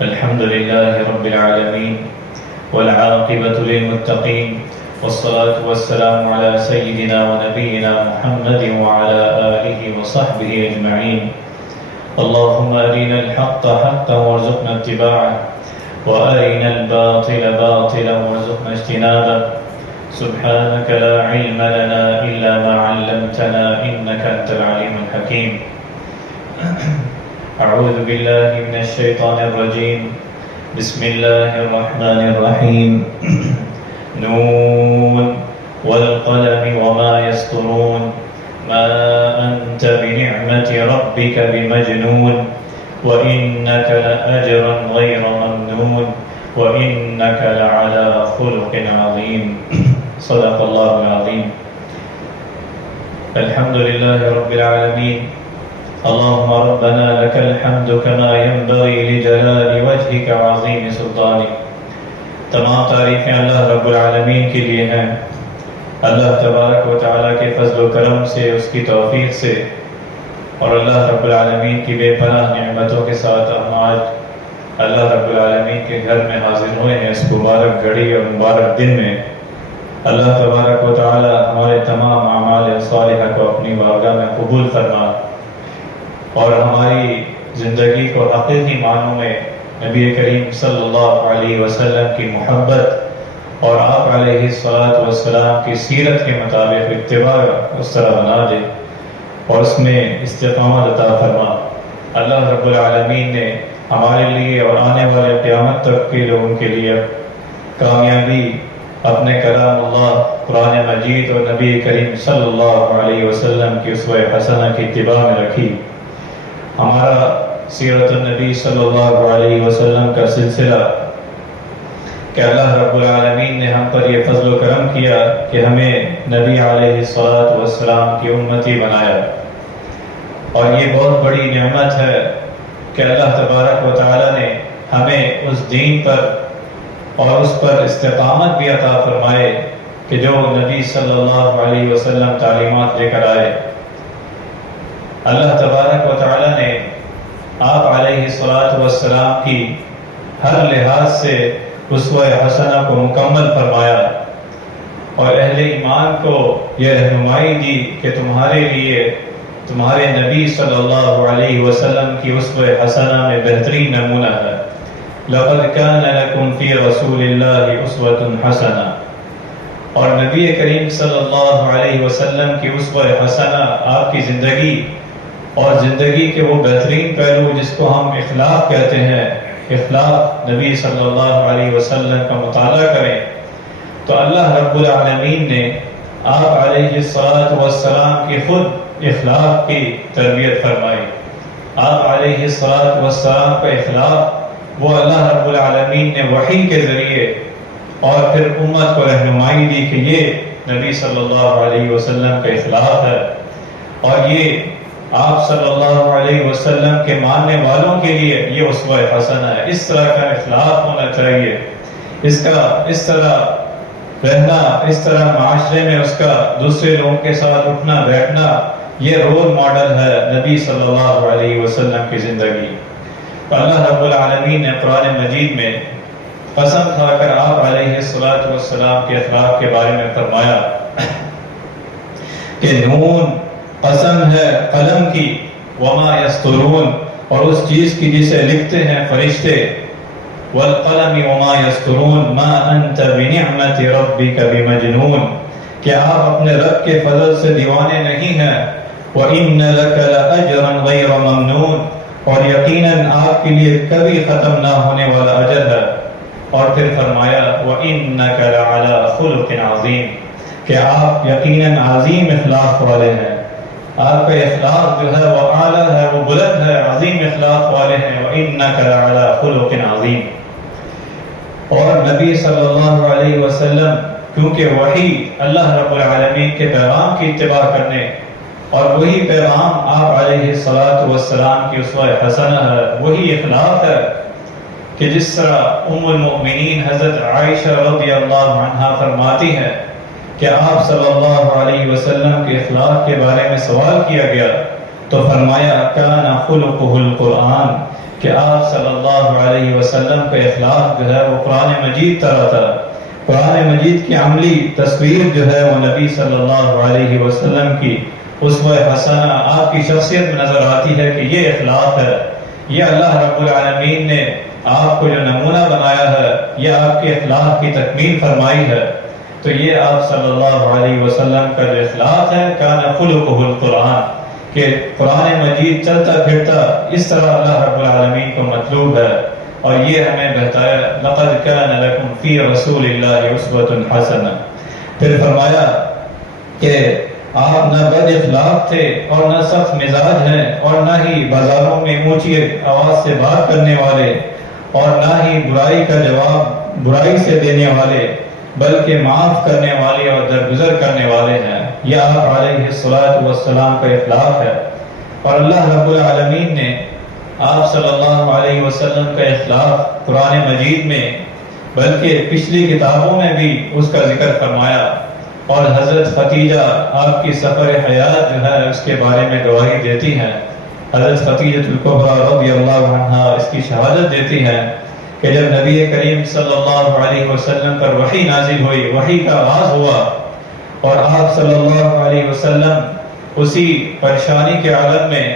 الحمد لله رب العالمين والعاقبة للمتقين والصلاة والسلام على سيدنا ونبينا محمد وعلى آله وصحبه أجمعين. اللهم أرنا الحق حقا وارزقنا اتباعه وأرنا الباطل باطلا وارزقنا اجتنابه. سبحانك لا علم لنا إلا ما علمتنا إنك أنت العليم الحكيم. أعوذ بالله من الشيطان الرجيم. بسم الله الرحمن الرحيم. نون والقلم وما يسطرون ما أنت بنعمة ربك بمجنون وإنك لأجرا غير ممنون وإنك لعلى خلق عظيم. صدق الله العظيم. الحمد لله رب العالمين. اللهم ربنا لك الحمد كما ينبغي لجلال وجهك وعظيم سلطانك. تمام تعریفیں اللہ رب العالمین کے لیے ہیں. اللہ تبارک و تعالیٰ کے فضل و کرم سے، اس کی توفیق سے اور اللہ رب العالمین کی بے پناہ نعمتوں کے ساتھ ہم آج اللہ رب العالمین کے گھر میں حاضر ہوئے ہیں. اس مبارک گھڑی اور مبارک دن میں اللہ تبارک و تعالیٰ ہمارے تمام اعمال صالحہ کو اپنی بارگاہ میں قبول فرما اور ہماری زندگی کو حقیقی معنوں میں نبی کریم صلی اللہ علیہ وسلم کی محبت اور آپ علیہ الصلاۃ والسلام کی سیرت کے مطابق اتباع اس طرح بنا دے اور اس میں استقامت عطا فرما. اللہ رب العالمین نے ہمارے لیے اور آنے والے قیامت تک کے لوگوں کے لیے کامیابی اپنے کلام اللہ قرآن مجید اور نبی کریم صلی اللہ علیہ وسلم کی اسوہ حسنہ کی اتباع میں رکھی. ہمارا سیرت النبی صلی اللہ علیہ وسلم کا سلسلہ کہ اللہ رب العالمین نے ہم پر یہ فضل و کرم کیا کہ ہمیں نبی علیہ الصلاۃ والسلام کی امتی بنایا، اور یہ بہت بڑی نعمت ہے کہ اللہ تبارک و تعالیٰ نے ہمیں اس دین پر اور اس پر استقامت بھی عطا فرمائے کہ جو نبی صلی اللہ علیہ وسلم تعلیمات لے کر آئے. اللہ تبارک و تعالیٰ نے آپ علیہ الصلاۃ والسلام کی ہر لحاظ سے اسوہ حسنہ کو مکمل فرمایا اور اہل ایمان کو یہ رہنمائی دی کہ تمہارے لیے تمہارے نبی صلی اللہ علیہ وسلم کی اسوہ حسنہ میں بہترین نمونہ ہے. لقد كان لكم في رسول الله اسوة حسنہ. اور نبی کریم صلی اللہ علیہ وسلم کی اسوہ حسنہ آپ کی زندگی اور زندگی کے وہ بہترین پہلو جس کو ہم اخلاق کہتے ہیں، اخلاق نبی صلی اللہ علیہ وسلم کا مطالعہ کریں تو اللہ رب العالمین نے آپ علیہ الصلاۃ والسلام کی خود اخلاق کی تربیت فرمائی. آپ علیہ الصلاۃ والسلام کا اخلاق وہ اللہ رب العالمین نے وحی کے ذریعے اور پھر امت کو رہنمائی دی کہ یہ نبی صلی اللہ علیہ وسلم کا اخلاق ہے اور یہ آپ صلی اللہ علیہ وسلم کے ماننے والوں کے لیے یہ اسوہ حسنہ ہے. اس طرح کا اخلاق ہونا چاہیے، اس طرح رہنا، اس طرح معاشرے میں اس کا دوسرے لوگوں کے ساتھ اٹھنا بیٹھنا، یہ رول ماڈل ہے نبی صلی اللہ علیہ وسلم کی زندگی. اللہ رب العالمین نے قرآن مجید میں قسم کھا کر آپ علیہ الصلاۃ والسلام کے اخلاق کے بارے میں فرمایا کہ نون قسم ہے قلم کی، وما یسطرون اور اس چیز کی جسے لکھتے ہیں فرشتے، والقلم وما یسطرون ما انت بنعمت ربک بمجنون کہ آپ اپنے رب کے فضل سے دیوانے نہیں ہیں. وَإِنَّ لَكَ لَأَجْرًا غَيْرَ مَمْنُونَ اور یقیناً آپ کے لیے کبھی ختم نہ ہونے والا اجر ہے. اور پھر فرمایا وَإِنَّكَ لَعَلَى خُلُقٍ عَظِيمٍ کہ آپ یقیناً عظیم اخلاق والے ہیں. آپ کا اخلاق جو ہے وہ اعلیٰ ہے، وہ بلند ہے، عظیم اخلاق والے ہیں. وَإِنَّكَ لَعَلَى خُلُقٍ عَظِيمٍ. اور نبی صلی اللہ علیہ وسلم کیونکہ وحی اللہ رب العالمین کے پیغام کی اتباع کرنے اور وہی پیغام آپ علیہ الصلاۃ والسلام کی اسوہ حسنہ ہے، وہی اخلاق ہے کہ جس طرح ام المؤمنین حضرت عائشہ رضی اللہ عنہا فرماتی ہیں کہ آپ صلی اللہ علیہ وسلم کے اخلاق کے بارے میں سوال کیا گیا تو فرمایا کان خلقہ القرآن کہ آپ صلی اللہ علیہ وسلم کا اخلاق جو ہے وہ قرآن مجید طرح تھا. قرآن مجید کی عملی تصویر جو ہے وہ نبی صلی اللہ علیہ وسلم کی اسوہ حسنہ آپ کی شخصیت میں نظر آتی ہے کہ یہ اخلاق ہے. یہ اللہ رب العالمین نے آپ کو جو نمونہ بنایا ہے، یہ آپ کے اخلاق کی تکمیل فرمائی ہے. تو یہ آپ صلی اللہ علیہ وسلم کا جو اخلاق ہے، کان خلقہ القرآن، کہ قرآن مجید چلتا پھرتا اس طرح اللہ رب العالمین کو مطلوب ہے. اور یہ ہمیں بتایا لقد کان لکم فی رسول اللہ اسوۃ حسنہ. پھر فرمایا کہ آپ نہ بد اخلاق تھے اور نہ سخت مزاج ہیں، اور نہ ہی بازاروں میں اونچی آواز سے بات کرنے والے، اور نہ ہی برائی کا جواب برائی سے دینے والے، بلکہ معاف کرنے والے اور درگزر کرنے والے ہیں. یہ آپ علیہ الصلوۃ والسلام کا اخلاق ہے. اور اللہ رب العالمین نے آپ صلی اللہ علیہ وسلم کا اخلاق قرآن مجید میں بلکہ پچھلی کتابوں میں بھی اس کا ذکر فرمایا. اور حضرت خدیجہ آپ کی سفر حیات جو ہے اس کے بارے میں گواہی دیتی ہیں. حضرت خدیجہ الکبریٰ رضی اللہ عنہا اس کی شہادت دیتی ہیں کہ جب نبی کریم صلی اللہ علیہ وسلم پر وحی نازل ہوئی، وحی کا آغاز ہوا، اور آپ صلی اللہ علیہ وسلم اسی پریشانی کے عالم میں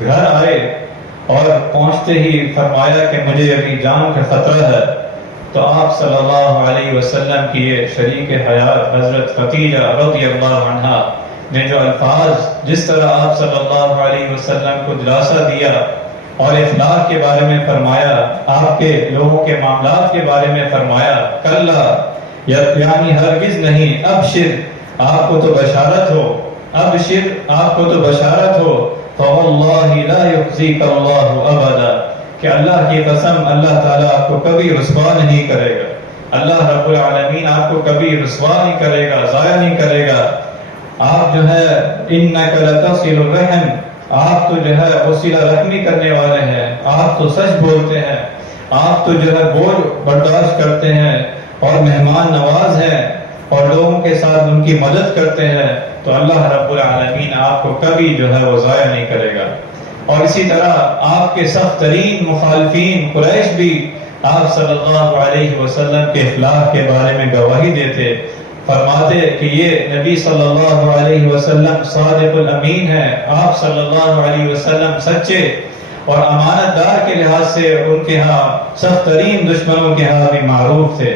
گھر آئے اور پہنچتے ہی فرمایا کہ مجھے ابھی جان کا خطرہ ہے. تو آپ صلی اللہ علیہ وسلم کی یہ شریک حیات حضرت خدیجہ رضی اللہ عنہا نے جو الفاظ جس طرح آپ صلی اللہ علیہ وسلم کو دلاسا دیا اور اخلاق کے بارے میں فرمایا، آپ کے لوگوں کے معاملات کے بارے میں فرمایا، کلا یعنی ہرگز نہیں، ابشر آپ کو تو بشارت ہو، ابشر آپ کو تو بشارت ہو، فواللہ لا یخزیک اللہ ابدا، کہ اللہ کی قسم اللہ تعالیٰ آپ کو کبھی رسوا نہیں کرے گا. اللہ رب العالمین آپ کو کبھی رسوا نہیں کرے گا، ضائع نہیں کرے گا. آپ جو ہے انک لتصل الرحم، آپ تو جو ہے وہ صلہ رحمی کرنے والے ہیں، آپ تو سچ بولتے ہیں، آپ تو جو ہے بوجھ برداشت کرتے ہیں اور مہمان نواز ہیں اور لوگوں کے ساتھ ان کی مدد کرتے ہیں. تو اللہ رب العالمین آپ کو کبھی جو ہے وہ ضائع نہیں کرے گا. اور اسی طرح آپ کے سخت ترین مخالفین قریش بھی آپ صلی اللہ علیہ وسلم کے اخلاق کے بارے میں گواہی دیتے، فرماتے کہ یہ نبی صلی اللہ علیہ وسلم صادق الامین ہے. آپ صلی اللہ علیہ وسلم سچے اور امانت دار کے لحاظ سے ان کے ہاں سخت ترین دشمنوں کے ہاں بھی معروف تھے.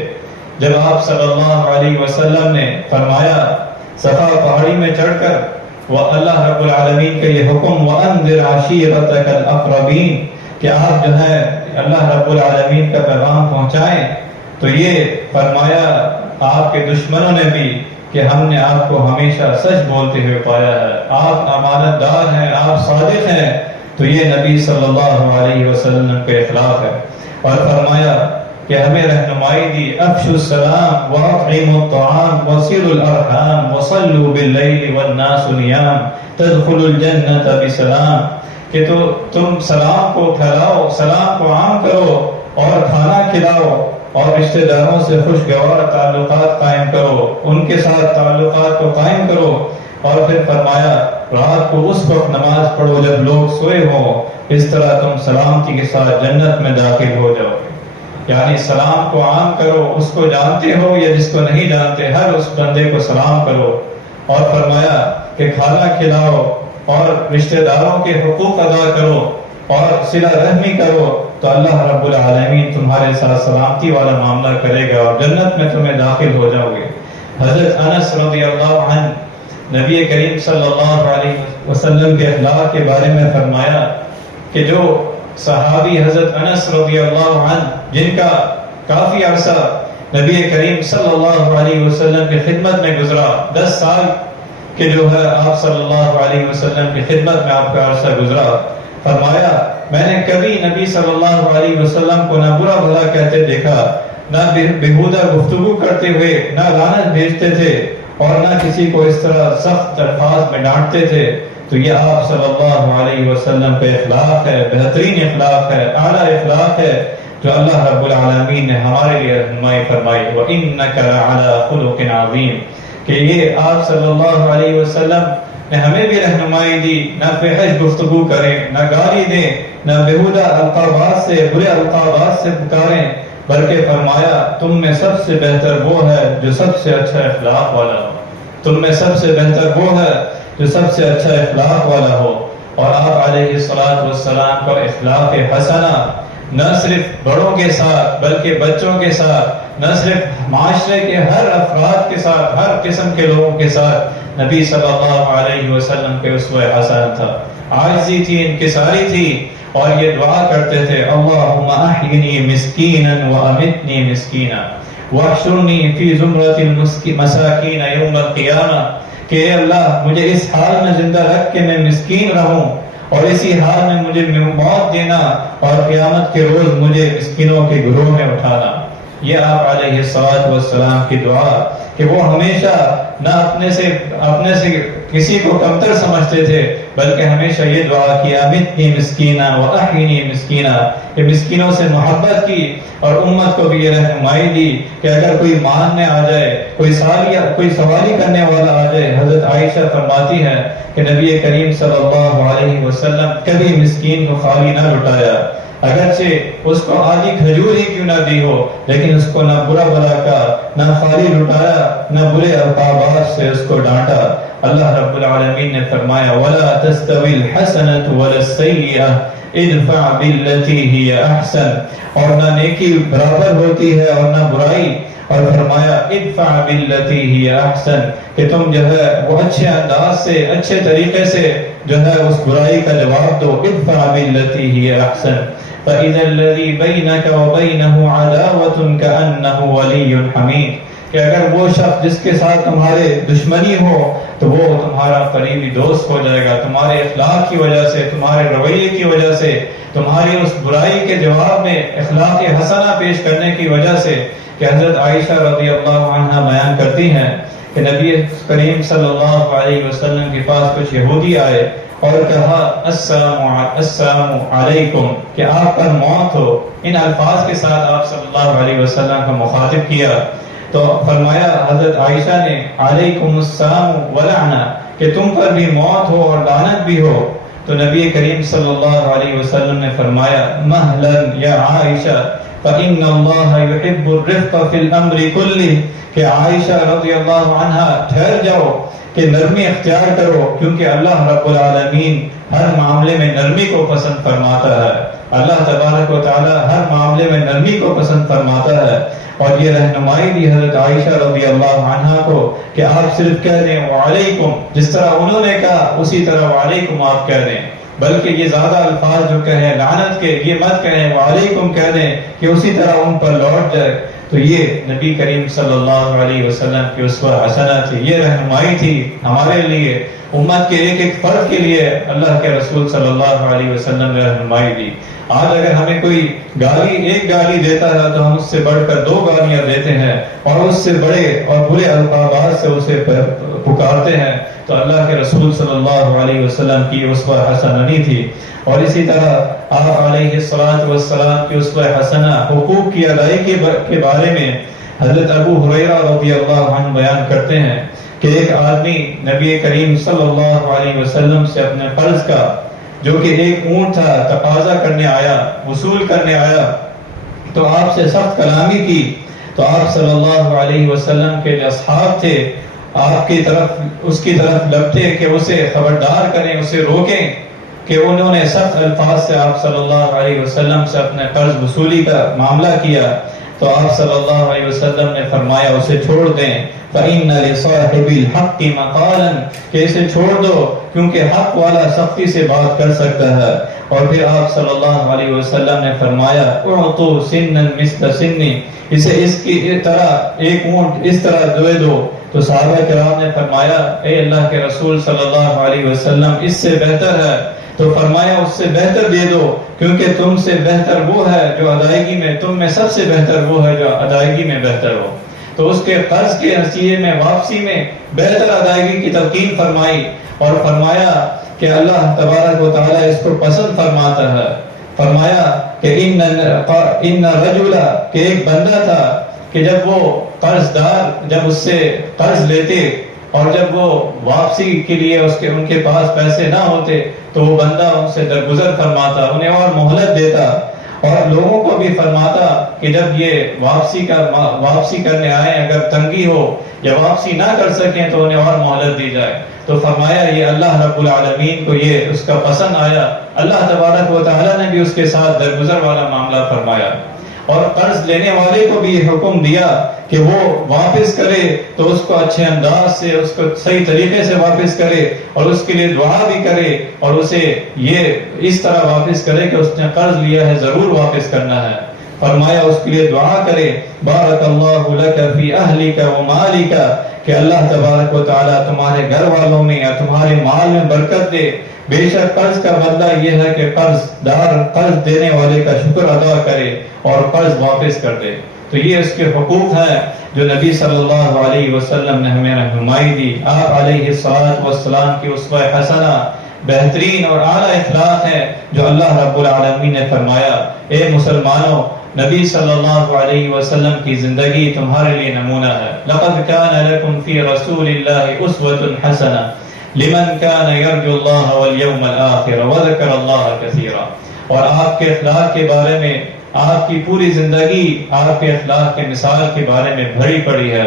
جب آپ صلی اللہ علیہ وسلم نے فرمایا صفا پہاڑی میں چڑھ کر وہ اللہ رب العالمین کا یہ حکم وَأَنذِرْ عَشِيرَتَكَ الْأَقْرَبِينَ کہ آپ جو ہے اللہ رب العالمین کا پیغام پہنچائیں، تو یہ فرمایا آپ کے دشمنوں نے بھی کہ ہم نے آپ کو ہمیشہ سچ بولتے ہوئے پایا ہے، آپ امانت دار ہیں، آپ صادق ہیں. تو یہ نبی صلی اللہ علیہ وسلم کے اخلاق ہے. اور فرمایا کہ ہمیں رہنمائی دی افشوا السلام واطعموا الطعام وصلوا الارحام وصلوا باللیل والناس نیام تدخلوا الجنة بسلام، کہ تو تم سلام کو پھیلاؤ، سلام کو عام کرو اور کھانا کھلاؤ اور رشتہ داروں سے خوشگوار تعلقات قائم کرو، ان کے ساتھ تعلقات کو قائم کرو. اور پھر فرمایا رات کو اس وقت نماز پڑھو جب لوگ سوئے ہوں، اس طرح تم سلامتی کے ساتھ جنت میں داخل ہو جاؤ. یعنی سلام کو عام کرو، اس کو جانتے ہو یا جس کو نہیں جانتے، ہر اس بندے کو سلام کرو. اور فرمایا کہ کھانا کھلاؤ اور رشتہ داروں کے حقوق ادا کرو اور صلہ رحمی کرو، تو اللہ رب العالمین تمہارے ساتھ سلامتی والا معاملہ کرے گا اور جنت میں تمہیں داخل ہو جاؤ گے. حضرت انس رضی اللہ عنہ نبی کریم صلی اللہ علیہ وسلم کے اخلاق کے بارے میں فرمایا کہ جو صحابی حضرت انس رضی اللہ عنہ جن کا کافی عرصہ نبی کریم صلی اللہ علیہ وسلم کی خدمت میں گزرا، 10 سال کہ جو ہے آپ صلی اللہ علیہ وسلم کی خدمت میں آپ کا عرصہ گزرا، فرمایا میں نے کبھی نبی صلی اللہ علیہ وسلم کو نہ برا بھلا کہتے دیکھا، نہ بےہودہ گفتگو کرتے ہوئے، نہ لعنت بھیجتے تھے اور نہ کسی کو اس طرح سخت الفاظ میں ڈانٹتے تھے. تو یہ آپ صلی اللہ علیہ وسلم کا اخلاق ہے، بہترین اخلاق ہے، اعلیٰ اخلاق ہے جو اللہ رب العالمین نے ہمارے لیے رہنمائی فرمائی. وَإِنَّكَ لَعَلَىٰ خُلُقٍ عَظِيمٍ کہ یہ آپ صلی اللہ علیہ وسلم نے ہمیں بھی رہنمائی دی، نہ فحش گفتگو کریں، نہ گالی دیں نہ بیہودہ القابات سے، برے القابات سے پکاریں، بلکہ فرمایا تم میں سب سے بہتر وہ ہے جو سب سے اچھا اخلاق والا ہو، تم میں سب سے بہتر وہ ہے جو سب سے اچھا اخلاق والا ہو۔ اور آپ علیہ السلام کا اخلاق حسنہ نہ صرف بڑوں کے ساتھ بلکہ بچوں کے ساتھ، نہ صرف معاشرے کے ہر افراد کے ساتھ، ہر قسم کے لوگوں کے ساتھ نبی صلی اللہ علیہ وسلم کے اسوہ حسنہ تھا۔ عاجزی تھی، انکساری تھی، اور یہ دعا کرتے تھے اللہم احینی مسکینا وامتنی مسکینا واحشرنی فی زمرۃ المساکین یوم القیامہ، کہ اے اللہ مجھے اس حال میں زندہ رکھ کے میں مسکین رہوں، اور اسی حال میں مجھے موت دینا، اور قیامت کے روز مجھے مسکینوں کے گروہ میں اٹھانا۔ یہ آپ علیہ السلام کی دعا کہ وہ ہمیشہ نہ اپنے سے کسی کو کمتر سمجھتے تھے، بلکہ ہمیشہ یہ دعا کی امتنی مسکینہ و احینی مسکینہ، کہ مسکینوں سے محبت کی، اور امت کو بھی یہ رہنمائی دی کہ اگر کوئی ماننے آ جائے، کوئی سوالی کرنے والا آ جائے، حضرت عائشہ فرماتی ہے کہ نبی کریم صلی اللہ علیہ وسلم کبھی مسکین کو خالی نہ لٹایا، اگرچہ اس کو آدھی کھجور ہی کیوں نہ دی ہو، لیکن اس کو نہ برا بھلا کہا، نہ خالی لٹایا، نہ برے القابات سے اس کو ڈانٹا۔ اللہ رب العالمین نے فرمایا وَلَا تَسْتَوِي الْحَسَنَةُ وَلَا السَّيِّئَةُ اِدْفَعْ بِالَّتِي هِيَ أَحْسَنُ، اور نہ نیکی برابر ہوتی ہے اور نہ برائی، اور فرمایا ادفع باللتی ہی احسن، کہ تم جو ہے وہ اچھے انداز سے، اچھے طریقے سے جو ہے اس برائی کا جواب دو، ادفع باللتی ہی احسن فَإِذَا الَّذِي بَيْنَكَ وَبَيْنَهُ عَدَاوَةٌ كَأَنَّهُ وَلِيٌّ حَمِيدٌ، کہ اگر وہ شخص جس کے ساتھ تمہارے دشمنی ہو تو وہ تمہارا قریبی دوست ہو جائے گا، تمہارے اخلاق کی وجہ سے، تمہارے رویے کی وجہ سے، تمہاری اس برائی کے جواب میں اخلاق حسنہ پیش کرنے کی وجہ سے۔ کہ حضرت عائشہ رضی اللہ عنہ بیان کرتی ہیں کہ نبی کریم صلی اللہ علیہ وسلم کے پاس کچھ یہودی آئے اور کہا السلام علیکم، کہ آپ پر موت ہو، ان الفاظ کے ساتھ آپ صلی اللہ علیہ وسلم کو مخاطب کیا، تو فرمایا حضرت عائشہ نے علیکم السلام ولعنہ، کہ تم پر بھی موت ہو اور لعنت بھی ہو۔ تو نبی کریم صلی اللہ علیہ وسلم نے فرمایا مہلا یا عائشہ فإن اللہ يحب الرفق فی الامر کلہ، کہ عائشہ رضی اللہ عنہ ٹھہر جاؤ، کہ نرمی اختیار کرو، کیونکہ اللہ رب العالمین ہر معاملے میں نرمی کو پسند فرماتا ہے، اللہ تبارک و تعالی ہر معاملے میں نرمی کو پسند فرماتا ہے۔ اور یہ رہنمائی دی حضرت عائشہ رضی اللہ عنہ کو کہ آپ صرف کہہ دیں وعلیکم، جس طرح انہوں نے کہا اسی طرح وعلیکم آپ کہہ دیں، بلکہ یہ زیادہ الفاظ جو کہیں لعنت کے یہ مت کہیں، وعلیکم کہہ دیں کہ اسی طرح ان پر لوٹ جائے۔ تو یہ نبی کریم صلی اللہ علیہ وسلم کی اسوہ حسنہ تھی، یہ رہنمائی تھی ہمارے لیے، امت کے ایک ایک فرد کے لیے اللہ کے رسول صلی اللہ علیہ وسلم نے رہنمائی دی۔ آج اگر ہمیں کوئی ایک گالی دیتا ہے تو ہم اس سے بڑھ کر 2 گالیاں دیتے ہیں، اور اس سے بڑے اور برے الفاظ سے اسے پکارتے ہیں، تو اللہ کے رسول صلی اللہ علیہ وسلم کی اسوہ حسنہ نہیں تھی۔ اور اسی طرح آپ علیہ السلام کی اسوہ حسنہ حقوق کی ادائیگی کے بارے میں حضرت ابو ہریرہ رضی اللہ عنہ بیان کرتے ہیں کہ ایک آدمی نبی کریم صلی اللہ علیہ وسلم سے اپنے قرض کا، جو کہ ایک اونٹ تھا، تقاضا کرنے آیا، وصول کرنے آیا، تو آپ سے سخت کلامی کی، تو آپ صلی اللہ علیہ وسلم کے جو اصحاب تھے آپ کی طرف اس کی طرف لپٹے کہ اسے خبردار کریں، اسے روکیں، کہ انہوں نے سخت الفاظ سے آپ صلی اللہ علیہ وسلم سے اپنے قرض وصولی کا معاملہ کیا، تو آپ صلی اللہ علیہ وسلم نے فرمایا اسے چھوڑ دیں، فَإِنَّ لِصَاحِبِ الْحَقِّ مَقَالًا، کہ اسے چھوڑ دو کیونکہ حق والا سختی سے بات کر سکتا ہے۔ اور پھر آپ صلی اللہ علیہ وسلم نے فرمایا اُعْطُوا سِنًّا مِثْلَ سِنِّ، اسے اس کی طرح ایک اونٹ اس طرح دے دو۔ تو صحابہ کرام نے فرمایا اے اللہ کے رسول صلی اللہ علیہ وسلم اس سے بہتر ہے، تو فرمایا اس سے بہتر دے دو، کیونکہ تم سے بہتر وہ ہے جو ادائیگی میں، تم میں سب سے بہتر وہ ہے جو ادائیگی میں بہتر ہو۔ تو اس کے قرض کے نتیجے میں واپسی میں بہتر ادائیگی کی تلقین فرمائی، اور فرمایا کہ اللہ تبارک و تعالیٰ اس کو پسند فرماتا ہے۔ فرمایا کہ ان رجل، کہ ایک بندہ تھا کہ جب وہ قرض دار جب اس سے قرض لیتے اور جب وہ واپسی کے لیے ان کے پاس پیسے نہ ہوتے تو وہ بندہ ان سے درگزر فرماتا، انہیں اور مہلت دیتا، اور لوگوں کو بھی فرماتا کہ جب یہ واپسی کرنے آئے اگر تنگی ہو یا واپسی نہ کر سکیں تو انہیں اور مہلت دی جائے۔ تو فرمایا یہ اللہ رب العالمین کو یہ اس کا پسند آیا، اللہ تبارک و تعالیٰ نے بھی اس کے ساتھ درگزر والا معاملہ فرمایا، اور قرض لینے والے کو بھی یہ حکم دیا کہ وہ واپس کرے تو اس کو اچھے انداز سے، اس کو صحیح طریقے سے واپس کرے، اور اس کے لیے دعا بھی کرے، اور اسے یہ اس طرح واپس کرے کہ اس نے قرض لیا ہے ضرور واپس کرنا ہے۔ فرمایا اس کے لیے دعا کرے، بارک اللہ لک فی اہلک و مالک، کہ اللہ تبارک و تعالیٰ تمہارے گھر والوں میں یا تمہارے مال میں برکت دے۔ بے شک قرض کا بدلہ یہ ہے کہ قرض دینے والے کا شکر ادا کرے اور قرض واپس کر دے۔ تو یہ اس کے حقوق ہیں جو نبی صلی اللہ علیہ وسلم نے ہمیں رہنمائی دی۔ آپ علیہ الصلوۃ والسلام کی اسوہ حسنہ بہترین اور اعلیٰ اخلاق ہے جو اللہ رب العالمین نے فرمایا، اے مسلمانوں، نبی صلی اللہ علیہ وسلم کی زندگی تمہارے لیے نمونہ ہے۔ لقد كان لكم في رسول الله اسوة حسنة لمن كان يرجو الله واليوم الآخر وذكر الله كثيرا۔ اور آپ کے اخلاق کے بارے میں، آپ کی پوری زندگی آپ کے اخلاق کے مثال کے بارے میں بھری پڑی ہے۔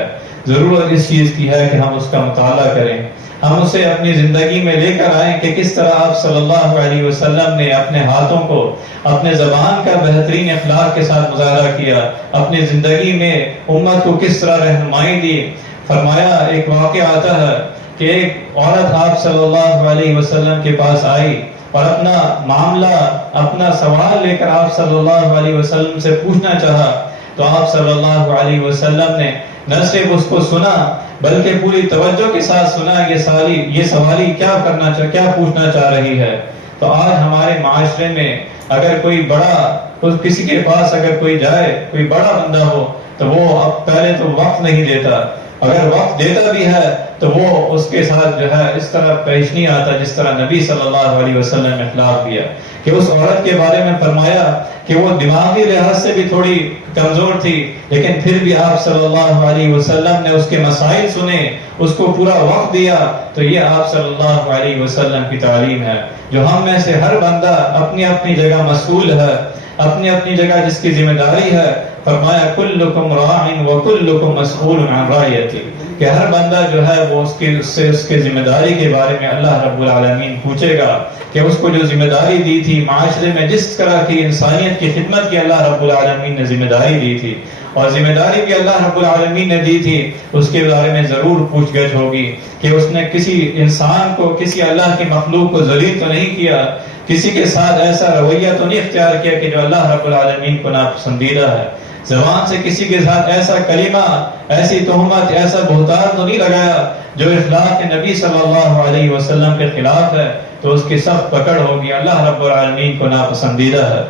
ضرورت اس چیز کی ہے کہ ہم اس کا مطالعہ کریں، ہم اسے اپنی زندگی میں لے کر آئیں کہ کس طرح آپ صلی اللہ علیہ وسلم نے اپنے ہاتھوں کو اپنے زبان کا بہترین اخلاق کے ساتھ مظاہرہ کیا، اپنی زندگی میں امت کو کس طرح رہنمائی دی۔ فرمایا ایک واقعہ آتا ہے کہ ایک عورت آپ صلی اللہ علیہ وسلم کے پاس آئی اور اپنا معاملہ، اپنا سوال لے کر آپ صلی اللہ علیہ وسلم سے پوچھنا چاہا، تو آپ صلی اللہ علیہ وسلم نے نہ صرف اس کو سنا بلکہ پوری توجہ کے ساتھ سنا یہ سوالی کیا پوچھنا چاہ رہی ہے۔ تو آج ہمارے معاشرے میں اگر کوئی کسی کے پاس اگر کوئی جائے، کوئی بڑا بندہ ہو تو وہ اب پہلے تو وقت نہیں دیتا، اگر وقت دیتا بھی ہے تو وہ اس کے ساتھ جو ہے اس طرح پیش نہیں آتا جس طرح نبی صلی اللہ علیہ وسلم نے اخلاق دیا، کہ اس عورت کے بارے میں فرمایا کہ وہ دماغی لحاظ سے بھی تھوڑی کمزور تھی، لیکن پھر بھی آپ صلی اللہ علیہ وسلم نے اس کے مسائل سنے، اس کو پورا وقت دیا۔ تو یہ آپ صلی اللہ علیہ وسلم کی تعلیم ہے جو ہم میں سے ہر بندہ اپنی اپنی جگہ مسئول ہے، اپنی اپنی جگہ جس کی ذمہ داری ہے۔ فرمایا کلکم راع وکلکم مسئول عن رعیتہ، کہ ہر بندہ جو ہے وہ اس کے ذمہ داری کے بارے میں اللہ رب العالمین پوچھے گا، کہ اس کو جو ذمہ داری دی تھی معاشرے میں، جس طرح کی انسانیت کی خدمت کی اللہ رب العالمین نے ذمہ داری دی تھی، اور ذمہ داری بھی اللہ رب العالمین نے دی تھی، اس کے بارے میں ضرور پوچھ گچھ ہوگی کہ اس نے کسی انسان کو، کسی اللہ کی مخلوق کو ذلیل تو نہیں کیا، کسی کے ساتھ ایسا رویہ تو نہیں اختیار کیا کہ جو اللہ رب العالمین کو ناپسندیدہ ہے، زبان سے کسی کے ساتھ ایسا کلمہ، ایسی تہمت، ایسا بہتان تو نہیں لگایا جو اخلاق نبی صلی اللہ علیہ وسلم کے خلاف ہے، تو اس کی سخت پکڑ ہوگی، اللہ رب العالمین کو ناپسندیدہ ہے،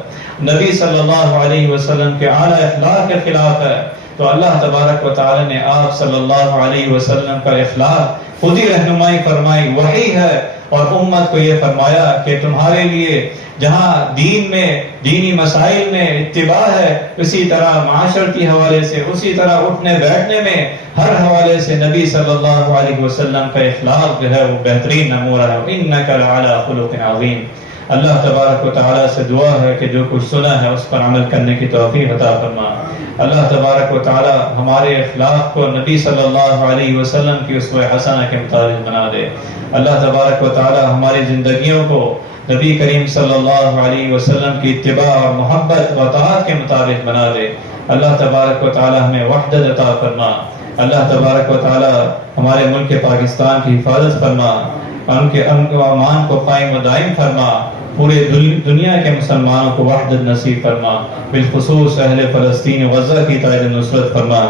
نبی صلی اللہ علیہ وسلم کے اعلیٰ اخلاق کے خلاف ہے۔ تو اللہ تبارک و تعالی نے آپ صلی اللہ علیہ وسلم کا اخلاق خود ہی رہنمائی فرمائی، وحی ہے، اور امت کو یہ فرمایا کہ تمہارے لیے جہاں دین میں، دینی مسائل میں اتباع ہے، اسی طرح معاشرتی حوالے سے، اسی طرح اٹھنے بیٹھنے میں، ہر حوالے سے نبی صلی اللہ علیہ وسلم کا اخلاق جو ہے وہ بہترین نمونہ ہے۔ انک لعلی خلق عظیم۔ اللہ تبارک و تعالیٰ سے دعا ہے کہ جو کچھ سنا ہے اس پر عمل کرنے کی توفیق عطا فرما۔ اللہ تبارک و تعالیٰ ہمارے اخلاق کو نبی صلی اللہ علیہ وسلم کی اسوہ حسنہ کے مطابق بنا دے۔ اللہ تبارک و تعالیٰ ہماری زندگیوں کو نبی کریم صلی اللہ علیہ وسلم کی اتباع اور محبت و اطاعت کے مطابق بنا دے۔ اللہ تبارک و تعالیٰ ہمیں وحدت عطا فرما۔ اللہ تبارک و تعالیٰ ہمارے ملک پاکستان کی حفاظت فرما، ان کے امن و امان کو قائم و دائم فرما، پورے دنیا کے مسلمانوں کو وحدت نصیب فرما، بالخصوص اہل فلسطین غزہ کی تائید نصرت فرما۔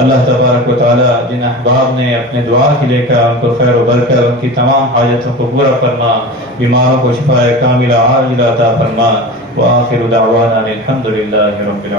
اللہ تبارک و تعالیٰ جن احباب نے اپنے دعا کے لے کر ان کو خیر و برکت، ان کی تمام حاجتوں کو پورا فرما، بیماروں کو شفا کاملہ عاجلہ عطا فرما۔ وآخر دعوانا الحمد للہ رب العالمین۔